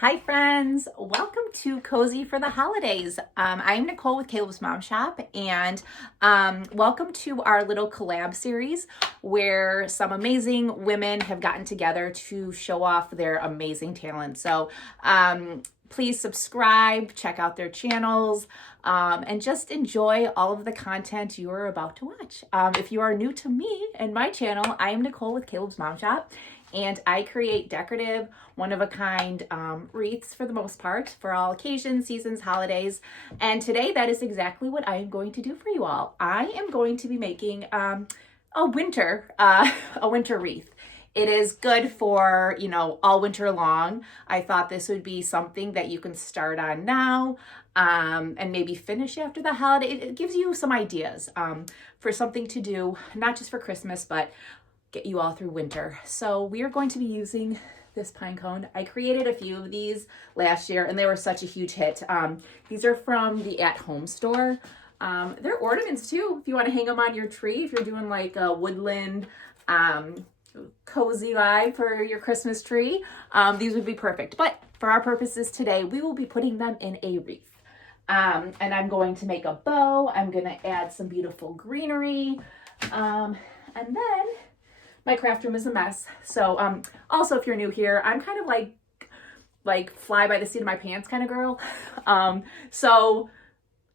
Hi friends, welcome to Cozy for the Holidays. I'm Nicole with Caleb's Mom Shop, and welcome to our little collab series where some amazing women have gotten together to show off their amazing talent. So please subscribe, check out their channels, and just enjoy all of the content you are about to watch. If you are new to me and my channel, I am Nicole with Caleb's Mom Shop. And I create decorative, one-of-a-kind wreaths for the most part, for all occasions, seasons, holidays. And today, that is exactly what I am going to do for you all. I am going to be making a winter wreath. It is good for, all winter long. I thought this would be something that you can start on now and maybe finish after the holiday. It gives you some ideas for something to do, not just for Christmas, but get you all through winter. So we are going to be using this pine cone. I created a few of these last year and they were such a huge hit. These are from the At Home store. They're ornaments too, if you want to hang them on your tree, if you're doing like a woodland cozy vibe for your Christmas tree. These would be perfect. But for our purposes today, we will be putting them in a wreath. And I'm going to make a bow. I'm going to add some beautiful greenery. And then my craft room is a mess. So also, if you're new here, I'm kind of like fly by the seat of my pants kind of girl. So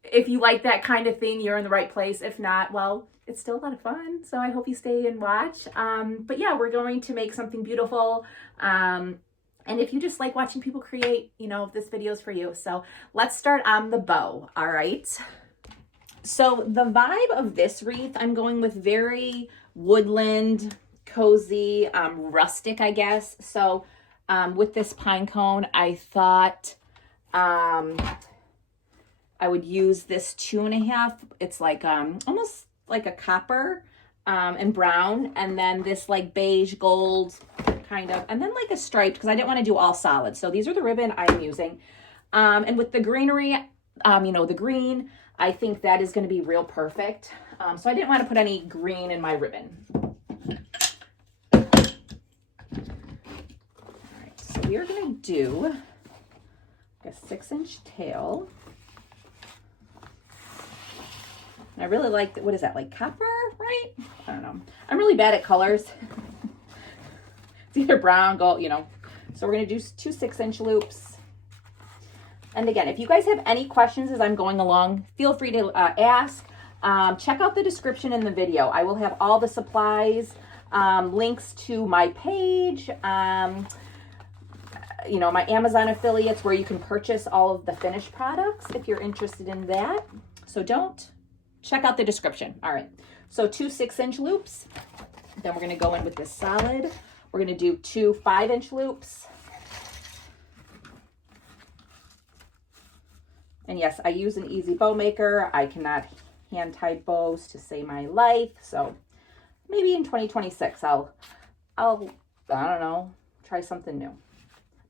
if you like that kind of thing, you're in the right place. If not, well, it's still a lot of fun. So I hope you stay and watch. But yeah, we're going to make something beautiful. And if you just like watching people create, this video is for you. So let's start on the bow. All right. So the vibe of this wreath, I'm going with very woodland, cozy, rustic, I guess. So with this pine cone, I thought I would use this 2.5. It's like almost like a copper and brown, and then this like beige gold kind of, and then like a striped, because I didn't want to do all solid. So these are the ribbon I'm using. And with the greenery, the green, I think that is going to be real perfect. So I didn't want to put any green in my ribbon. We are going to do a 6-inch tail. I really like, what is that, like copper, right? I don't know. I'm really bad at colors. It's either brown, gold, So we're going to do 2 6-inch loops. And again, if you guys have any questions as I'm going along, feel free to ask. Check out the description in the video. I will have all the supplies, links to my page, my Amazon affiliates where you can purchase all of the finished products if you're interested in that. So check out the description. All right. So 2 6-inch loops. Then we're going to go in with this solid. We're going to do 2 5-inch loops. And yes, I use an easy bow maker. I cannot hand tie bows to save my life. So maybe in 2026, I'll I don't know, try something new.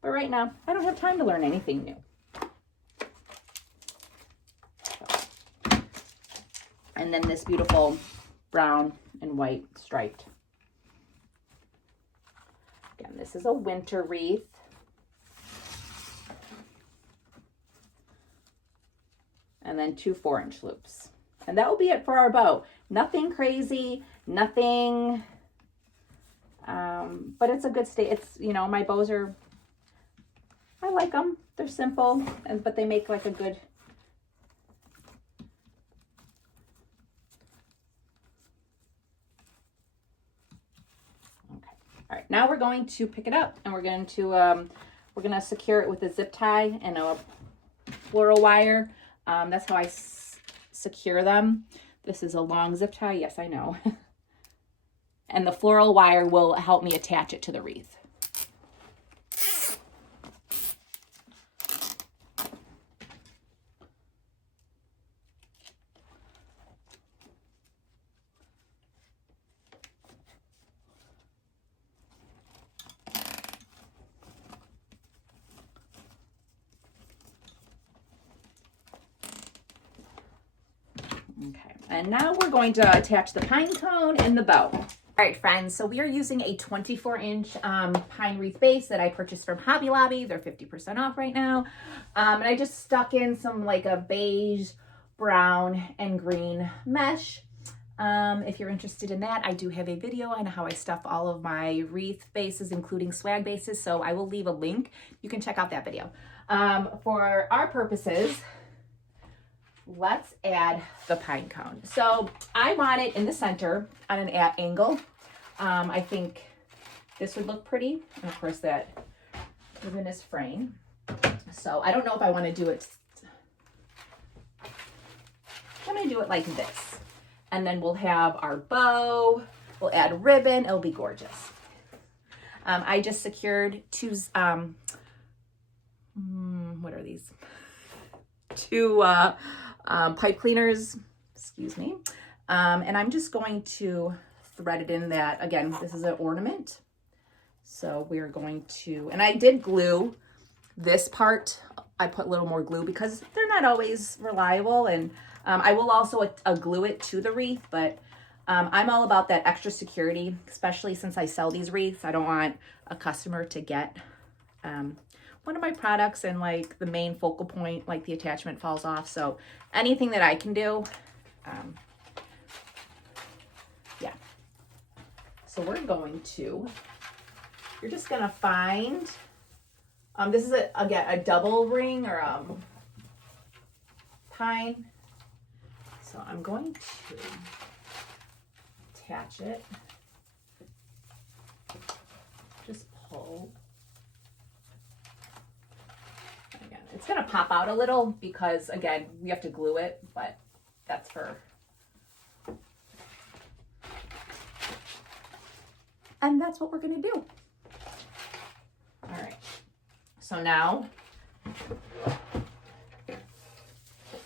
But right now, I don't have time to learn anything new. So. And then this beautiful brown and white striped. Again, this is a winter wreath. And then 2 4-inch loops. And that will be it for our bow. Nothing crazy, nothing, but it's a good state. It's, my bows are, I like them. They're simple, but they make like a good. Okay. All right. Now we're going to pick it up, and we're going to secure it with a zip tie and a floral wire. That's how I secure them. This is a long zip tie. Yes, I know. And the floral wire will help me attach it to the wreath. Okay, and now we're going to attach the pine cone and the bow. All right, friends, so we are using a 24-inch pine wreath base that I purchased from Hobby Lobby. They're 50% off right now. And I just stuck in some like a beige, brown, and green mesh. If you're interested in that, I do have a video on how I stuff all of my wreath bases, including swag bases, so I will leave a link. You can check out that video. For our purposes, let's add the pine cone. So I want it in the center on an angle. I think this would look pretty. And of course that ribbon is fraying. So I don't know if I want to do it. I'm going to do it like this. And then we'll have our bow. We'll add ribbon. It'll be gorgeous. I just secured two, what are these? Two, pipe cleaners, excuse me. And I'm just going to thread it in that. Again, this is an ornament. So we're going to, and I did glue this part. I put a little more glue because they're not always reliable. And I will also glue it to the wreath, but I'm all about that extra security, especially since I sell these wreaths. I don't want a customer to get one of my products and like the main focal point, like the attachment falls off. So anything that I can do, yeah. So we're going to, you're just gonna find, this is again a double ring or pine. So I'm going to attach it, just pull. Again, it's going to pop out a little because, again, we have to glue it, but that's for... And that's what we're going to do. All right. So now,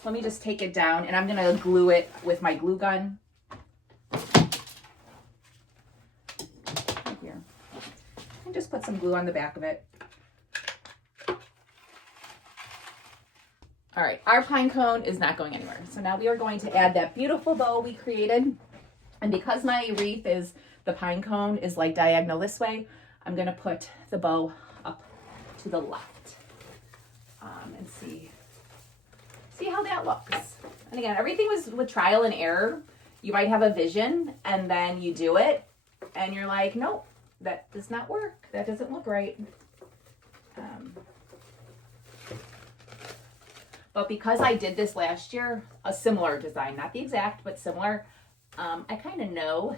let me just take it down, and I'm going to glue it with my glue gun. Right here. And just put some glue on the back of it. All right, our pine cone is not going anywhere. So now we are going to add that beautiful bow we created. And because my wreath is, the pine cone is like diagonal this way, I'm gonna put the bow up to the left and see how that looks. And again, everything was with trial and error. You might have a vision and then you do it and you're like, nope, that does not work. That doesn't look right. But because I did this last year, a similar design, not the exact, but similar, I kind of know.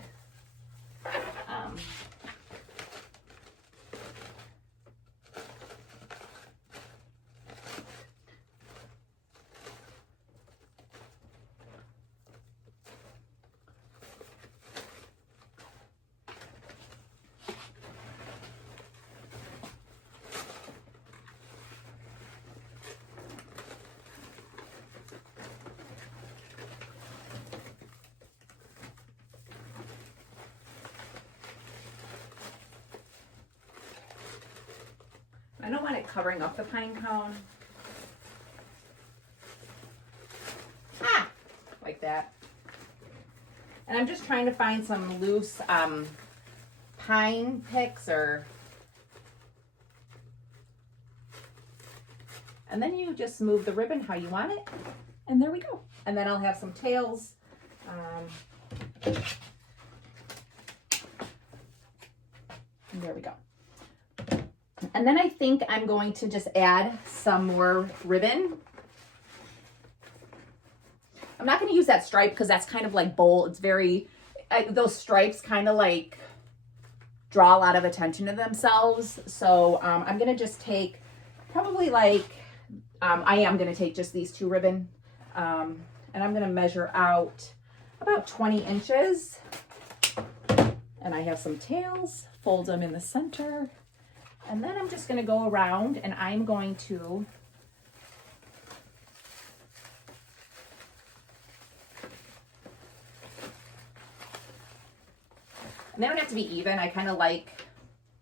I don't want it covering up the pine cone. Like that. And I'm just trying to find some loose pine picks and then you just move the ribbon how you want it. And there we go. And then I'll have some tails. And there we go. And then I think I'm going to just add some more ribbon. I'm not going to use that stripe because that's kind of like bold. It's very, those stripes kind of like draw a lot of attention to themselves. So I'm going to just take probably like, I am going to take just these two ribbon and I'm going to measure out about 20 inches. And I have some tails, fold them in the center. And then I'm just going to go around and I'm going to and they don't have to be even. I kind of like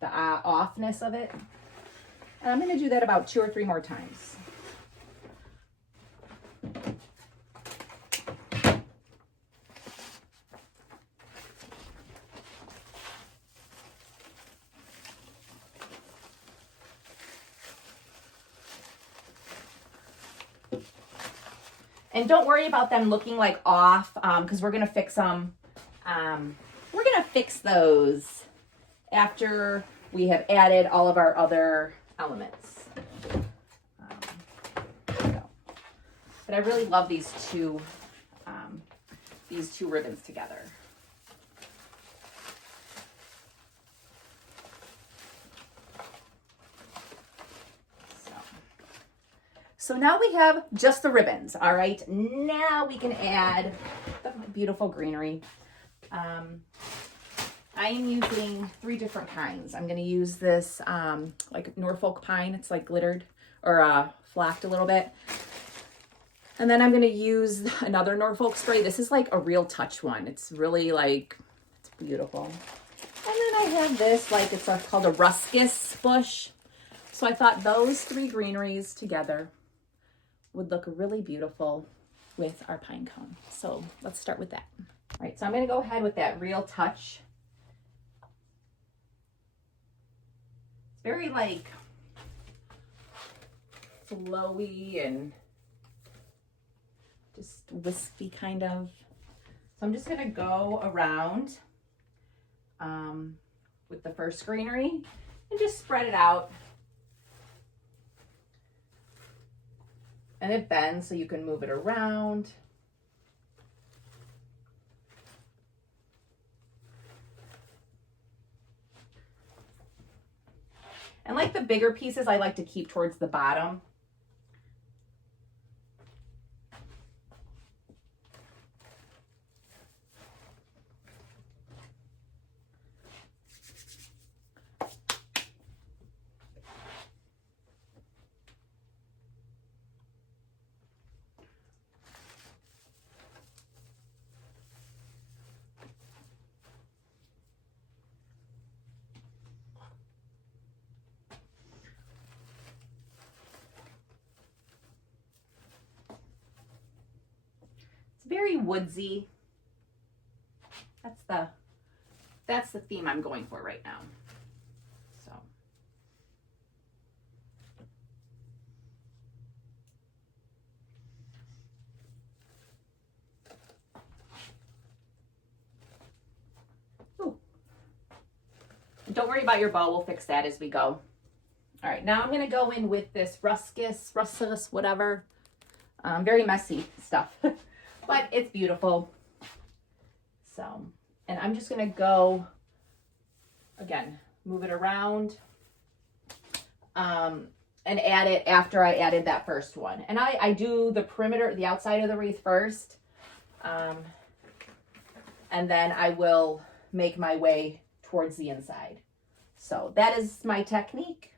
the offness of it. And I'm going to do that about 2 or 3 more times. And don't worry about them looking like off, because we're gonna fix them. We're gonna fix those after we have added all of our other elements. But I really love these two ribbons together. So now we have just the ribbons, all right? Now we can add the beautiful greenery. I am using 3 different kinds. I'm gonna use this like Norfolk pine. It's like glittered or flapped a little bit. And then I'm gonna use another Norfolk spray. This is like a Real Touch one. It's really like, it's beautiful. And then I have this, like it's called a ruscus bush. So I thought those 3 greeneries together would look really beautiful with our pine cone. So let's start with that. All right, so I'm gonna go ahead with that Real Touch. It's very like flowy and just wispy kind of. So I'm just gonna go around with the first greenery and just spread it out. And it bends so you can move it around. And like the bigger pieces, I like to keep towards the bottom. Very woodsy. That's the theme I'm going for right now. So ooh. Don't worry about your bow, we'll fix that as we go. All right, now I'm gonna go in with this ruscus, whatever. Very messy stuff. But it's beautiful. So, and I'm just gonna go, again, move it around and add it after I added that first one. And I do the perimeter, the outside of the wreath first. And then I will make my way towards the inside. So that is my technique.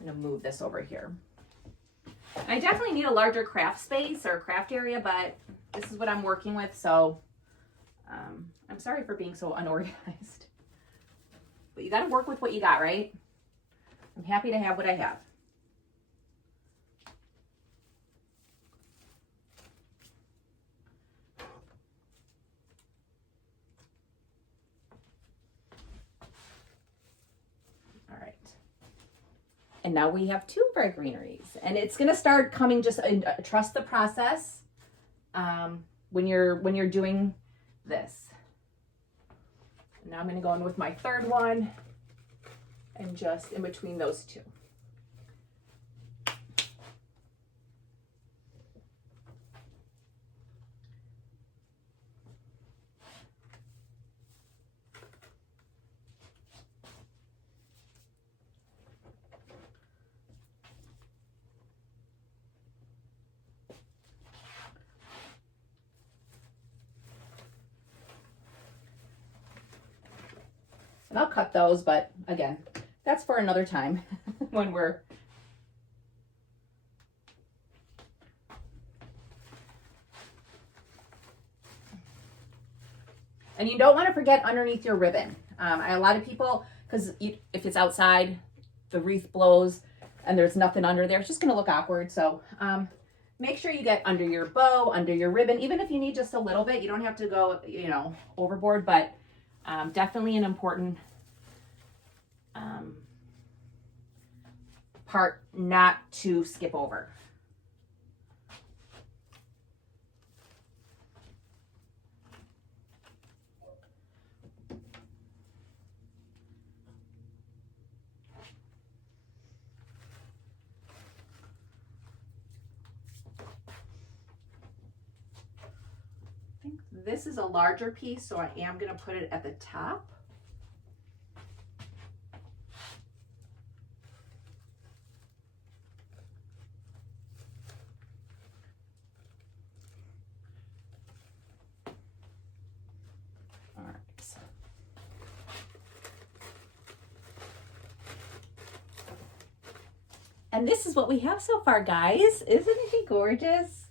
I'm gonna move this over here. I definitely need a larger craft space or craft area, but this is what I'm working with, so I'm sorry for being so unorganized. But you gotta work with what you got, right? I'm happy to have what I have. And now we have 2 of our greeneries, and it's gonna start coming. Just trust the process when you're doing this. Now I'm gonna go in with my 3rd one, and just in between those 2. And I'll cut those, but again, that's for another time when we're... And you don't want to forget underneath your ribbon. A lot of people, because if it's outside, the wreath blows and there's nothing under there, it's just gonna look awkward. So make sure you get under your bow, under your ribbon, even if you need just a little bit. You don't have to go, you know, overboard, but definitely an important part not to skip over. I think this is a larger piece, so I am going to put it at the top. All right. And this is what we have so far, guys. Isn't it gorgeous?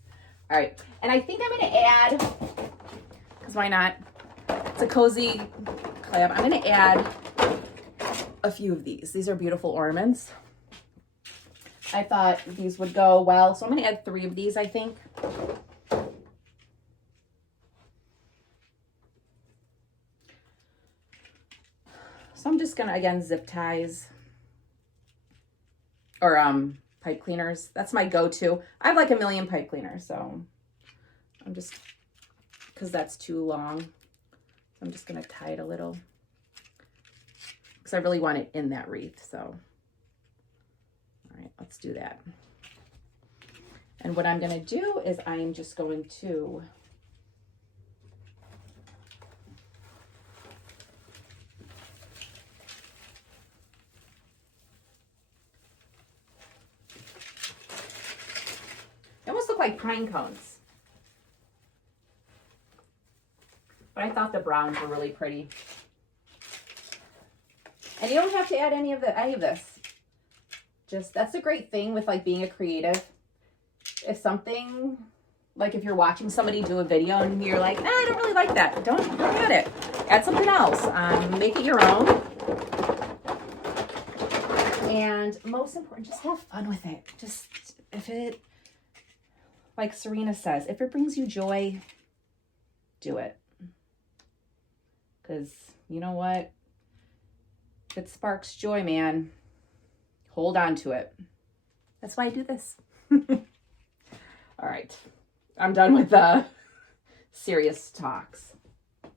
All right, and I think I'm gonna add, because why not? It's a cozy collab. I'm gonna add a few of these. These are beautiful ornaments. I thought these would go well, so I'm gonna add 3 of these, I think. So I'm just gonna, again, zip ties or pipe cleaners. That's my go-to. I have like a million pipe cleaners, so I'm just, because that's too long, so I'm just gonna tie it a little because I really want it in that wreath. So all right, let's do that. And what I'm gonna do is I'm just going to like pine cones. But I thought the browns were really pretty. And you don't have to add any of this. Just, that's a great thing with like being a creative. If something, like if you're watching somebody do a video and you're like, I don't really like that. Don't add it. Add something else. Make it your own. And most important, just have fun with it. Just, if it, like Serena says, if it brings you joy, do it. Because you know what? If it sparks joy, man, hold on to it. That's why I do this. All right. I'm done with the serious talks. All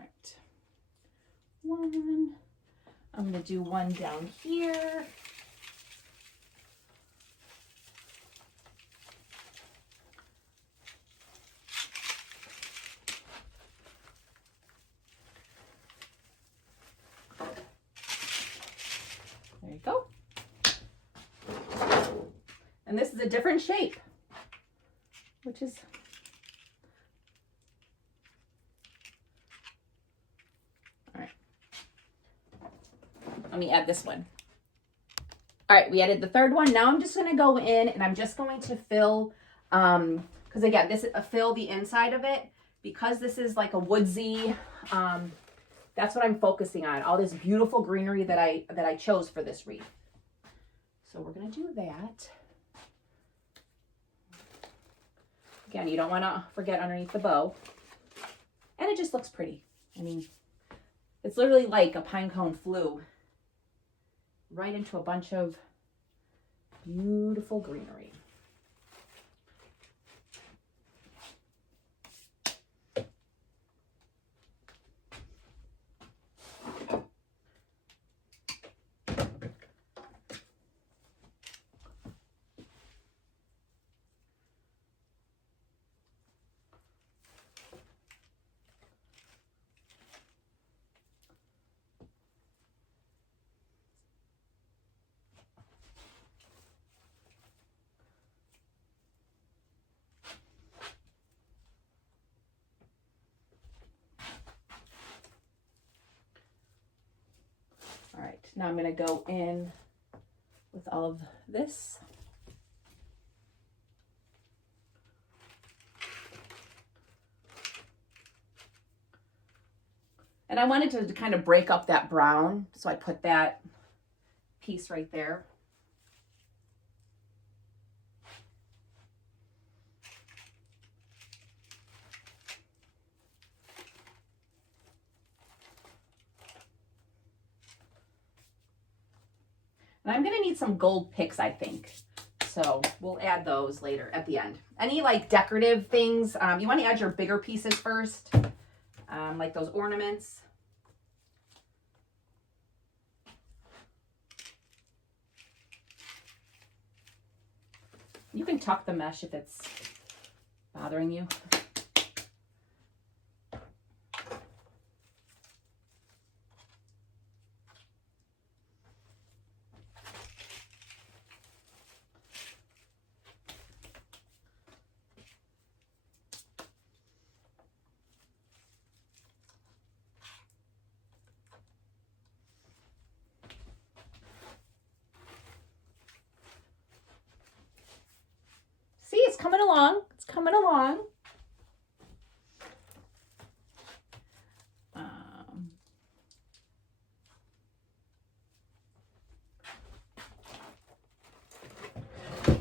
right. One. I'm going to do one down here. There you go. And this is a different shape, which is, all right. Let me add this one. All right, we added the third one. Now I'm just going to go in and I'm just going to fill, because again, this is fill the inside of it, because this is like a woodsy, that's what I'm focusing on, all this beautiful greenery that I chose for this wreath. So we're going to do that. Again, you don't want to forget underneath the bow. And it just looks pretty. I mean, it's literally like a pine cone flew right into a bunch of beautiful greenery. All right, now I'm going to go in with all of this. And I wanted to kind of break up that brown, so I put that piece right there. And I'm gonna need some gold picks, I think. So we'll add those later at the end. Any like decorative things, you wanna add your bigger pieces first, like those ornaments. You can tuck the mesh if it's bothering you. See, it's coming along. It's coming along. Woo!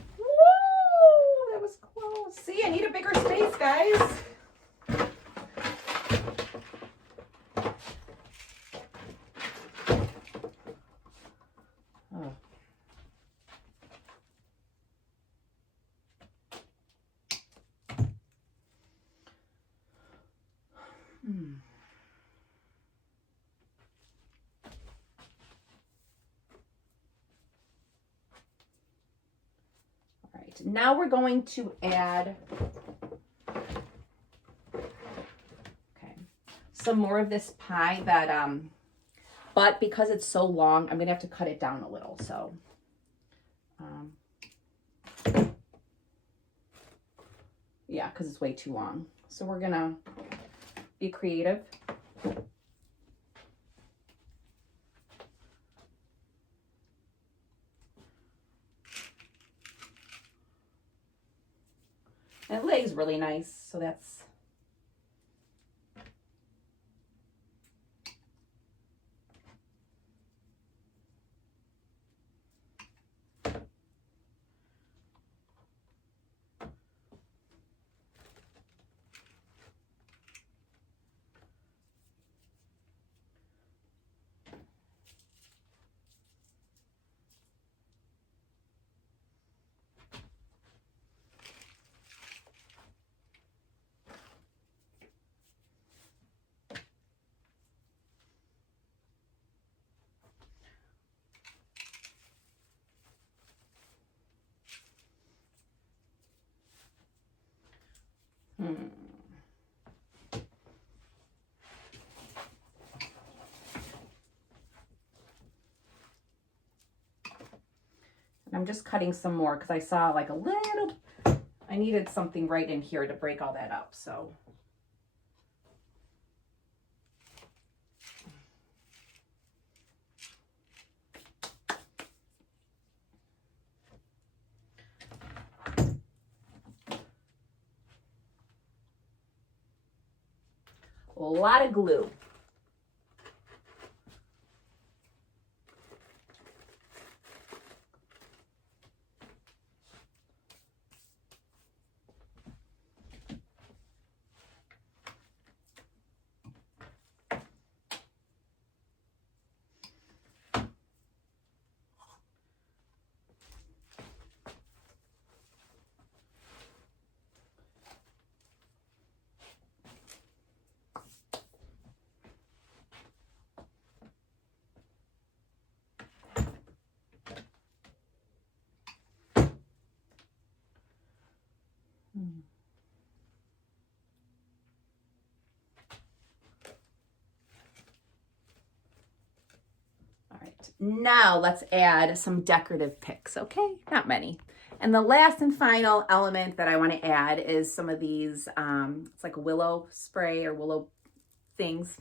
That was close. See, I need a bigger space, guys. Oh. All right, now we're going to add some more of this pie that, but because it's so long, I'm gonna have to cut it down a little, so. Yeah, because it's way too long. So we're gonna be creative. And it lays really nice, so that's. I'm just cutting some more because I saw like a little, I needed something right in here to break all that up, so. A lot of glue. All right, now let's add some decorative picks, okay? Not many. And the last and final element that I want to add is some of these, it's like willow spray or willow things.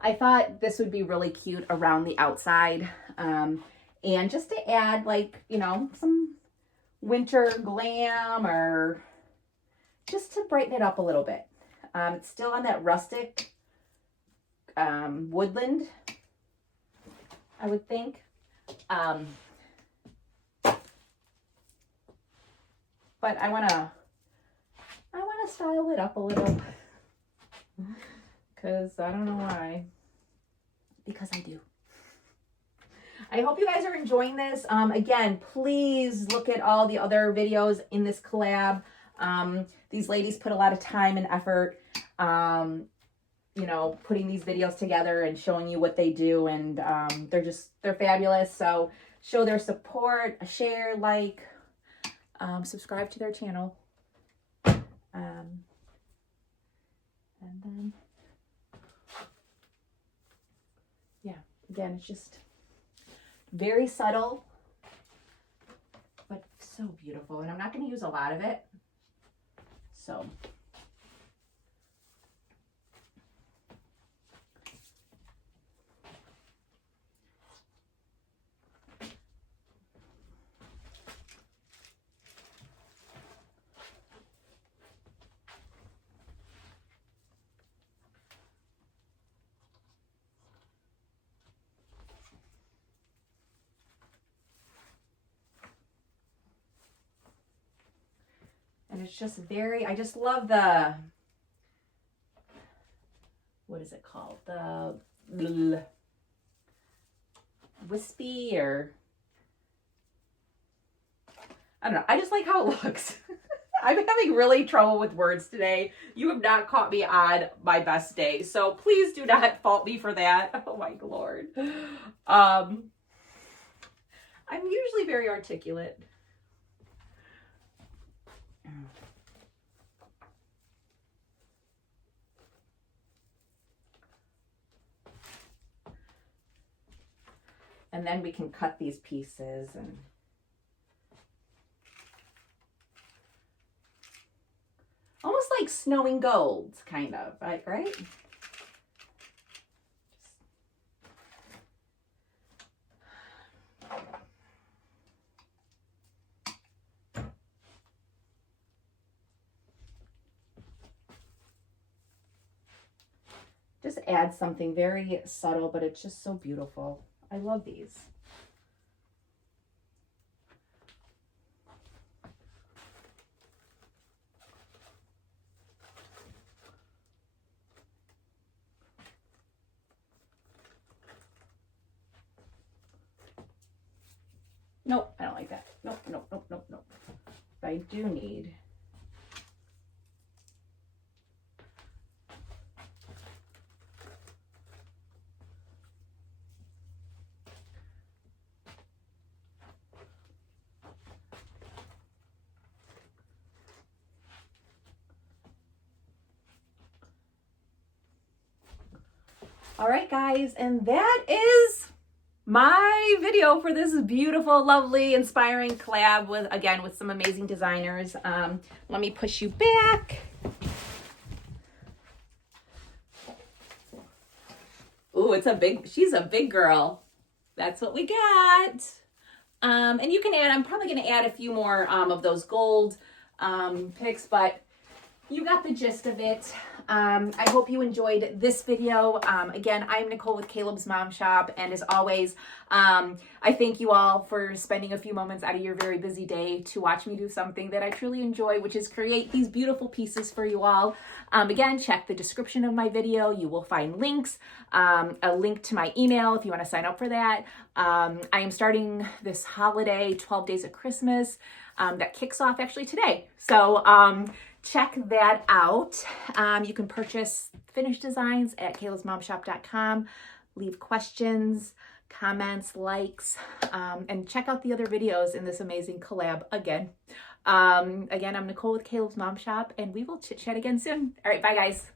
I thought this would be really cute around the outside. And just to add like, you know, some winter glam or just to brighten it up a little bit. It's still on that rustic woodland, I would think. But I want to style it up a little, because I don't know why, because I do. I hope you guys are enjoying this. Again, please look at all the other videos in this collab. These ladies put a lot of time and effort, you know, putting these videos together and showing you what they do. And they're fabulous. So show their support, share, like, subscribe to their channel. And then, yeah, again, it's just very subtle, but so beautiful. And I'm not going to use a lot of it. So, and it's just very, I just love the, what is it called? The wispy, or I don't know. I just like how it looks. I'm having really trouble with words today. You have not caught me on my best day, so please do not fault me for that. Oh my Lord. I'm usually very articulate. And then we can cut these pieces and almost like snowing gold, kind of, right? Just add something very subtle, but it's just so beautiful. I love these. Nope, I don't like that. Nope, nope, nope, nope, nope. But I do need all right, guys, and that is my video for this beautiful, lovely, inspiring collab with some amazing designers. Let me push you back. Ooh, she's a big girl. That's what we got. And you can add, I'm probably going to add a few more of those gold picks, but you got the gist of it. I hope you enjoyed this video. Again, I'm Nicole with Caleb's Mom Shop, and as always, I thank you all for spending a few moments out of your very busy day to watch me do something that I truly enjoy, which is create these beautiful pieces for you all. Again, check the description of my video. You will find links, a link to my email if you want to sign up for that. I am starting this holiday, 12 Days of Christmas, that kicks off actually today. So, check that out. You can purchase finished designs at calebsmomshop.com. Leave questions, comments, likes, and check out the other videos in this amazing collab again. Again, I'm Nicole with Caleb's Mom Shop, and we will chit chat again soon. All right, bye guys.